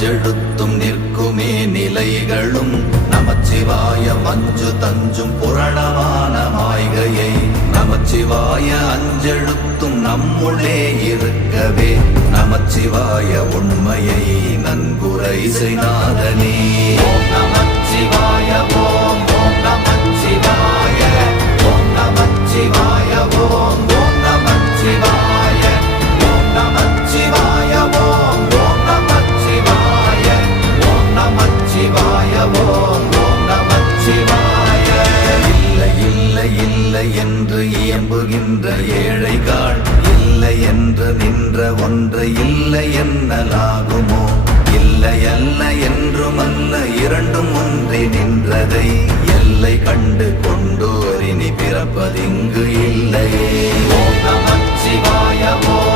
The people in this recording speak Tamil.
அஞ்செழுத்தும் நிற்குமே நிலைகளும் நமச்சிவாய மஞ்சு தஞ்சும் புரணமான மாய்கையை நமச்சிவாய அஞ்செழுத்தும் நம்முள்ளே இருக்கவே நமச்சிவாய உண்மையை நன்குரை செய்நாதனே. ஓம் நமச்சிவாய ஓம் ஓம் நமச்சிவாய ஓம் நமச்சிவாய ஓம் ஓம் நமச்சிவாய ஓம் நமச்சிவாய ஓம் ஓம் நமச்சிவாய ஓம் நமச்சிவாய ஓம் ஓம் நமச்சிவாய. இல்லை இல்லை இல்லை என்று இயம்புகின்ற ஏழைகள் இல்லை என்று நின்ற ஒன்றை இல்லை என்னலாகுமோ? இல்லை அல்ல என்றும் அல்ல இரண்டும் ஒன்றி நின்றதை எல்லை கண்டு கொண்டு இனி பிறப்பதிங்கு இல்லையே. ஓம் நமச்சிவாய ஓம்